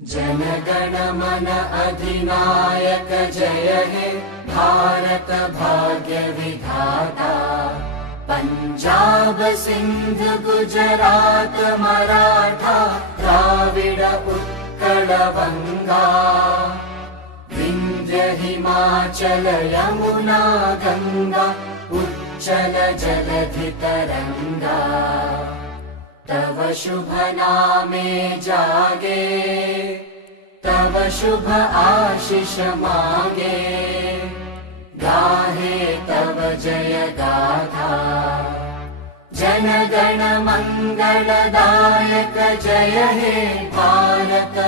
जनगण मन अधिनायक जय हे भारत भाग्य विधाता। पंजाब सिंध गुजरात मराठा द्राविड उत्कल बंगा। विंध्य हिमाचल यमुना गंगा उच्चल जलधि तरंगा। तव शुभ नामे जागे तव शुभ आशीष मागे। गाहे तव जय गाथा जनगण मंगलदायक जय हे भारत